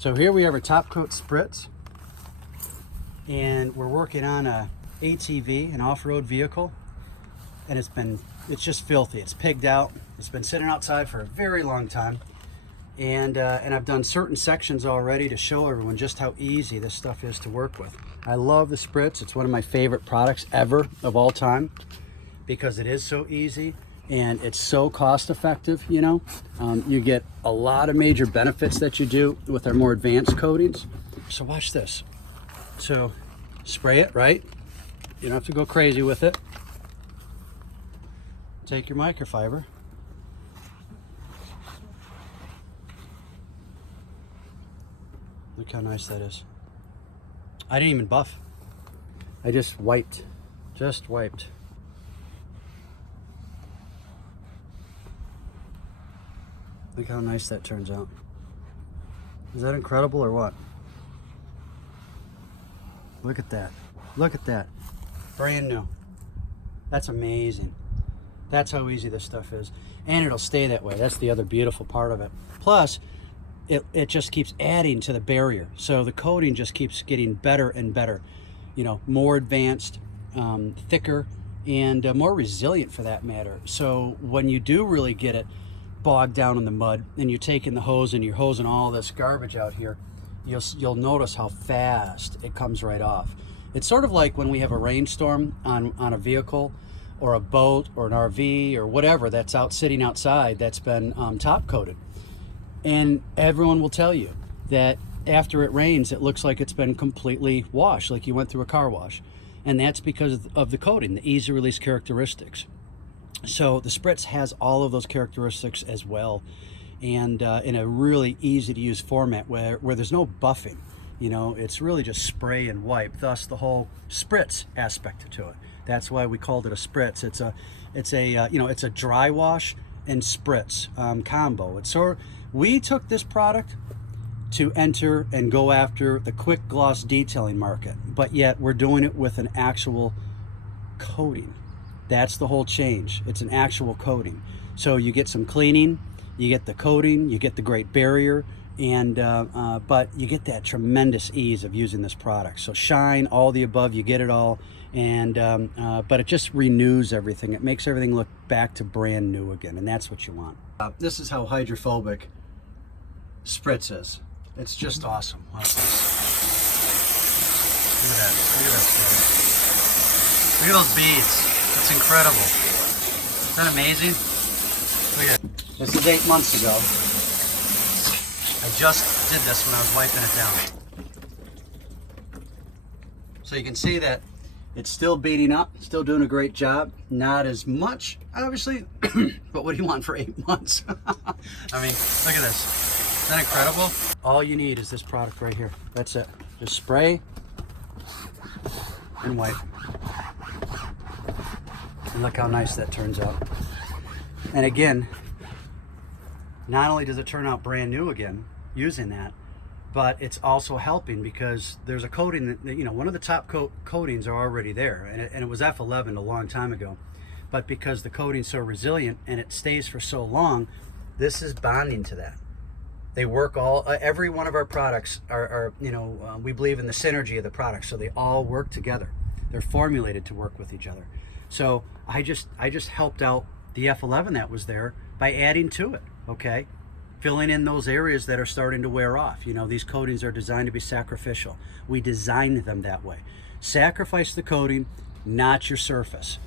So here we have a TopCoat Spritz, and we're working on a ATV, an off-road vehicle, and it's just filthy. It's pigged out. It's been sitting outside for a very long time, and I've done certain sections already to show everyone just how easy this stuff is to work with. I love the Spritz. It's one of my favorite products ever of all time because it is so easy and it's so cost effective. You know, you get a lot of major benefits that you do with our more advanced coatings. So watch this. So spray it, right? You don't have to go crazy with it. Take your microfiber. Look how nice that is. I didn't even buff. I just wiped. Just wiped. Look how nice that turns out. Is that incredible or what? Look at that. Look at that. Brand new. That's amazing. That's how easy this stuff is. And it'll stay that way. That's the other beautiful part of it. Plus, it just keeps adding to the barrier. So the coating just keeps getting better and better. You know, more advanced, thicker, and more resilient for that matter. So when you do really get it bogged down in the mud and you're taking the hose and you're hosing all this garbage out here, you'll notice how fast it comes right off. It's sort of like when we have a rainstorm on a vehicle or a boat or an RV or whatever that's sitting outside that's been top coated. And everyone will tell you that after it rains, it looks like it's been completely washed, like you went through a car wash. And that's because of the coating, the easy release characteristics. So the Spritz has all of those characteristics as well, and in a really easy to use format where there's no buffing. You know, it's really just spray and wipe, thus the whole Spritz aspect to it. That's why we called it a Spritz. It's a dry wash and Spritz combo. We took this product to enter and go after the quick gloss detailing market, but yet we're doing it with an actual coating. That's the whole change. It's an actual coating. So you get some cleaning, you get the coating, you get the great barrier, and but you get that tremendous ease of using this product. So shine, all the above, you get it all, and but it just renews everything. It makes everything look back to brand new again, and that's what you want. This is how hydrophobic Spritz is. It's just awesome. Watch this. Look at that. Look at that stuff. Look at those beads. That's incredible. Isn't that amazing? Look at it. This is 8 months ago. I just did this when I was wiping it down. So you can see that it's still beating up, still doing a great job. Not as much, obviously, but what do you want for 8 months? I mean, look at this. Isn't that incredible? All you need is this product right here. That's it. Just spray and wipe. And look how nice that turns out. And again, not only does it turn out brand new again using that, but it's also helping because there's a coating that, you know, one of the top coat coatings are already there, and it was F11 a long time ago. But because the coating's so resilient and it stays for so long, this is bonding to that. They work every one of our products are we believe in the synergy of the products, so they all work together. They're formulated to work with each other. So I just helped out the F11 that was there by adding to it, okay? Filling in those areas that are starting to wear off. You know, these coatings are designed to be sacrificial. We designed them that way. Sacrifice the coating, not your surface.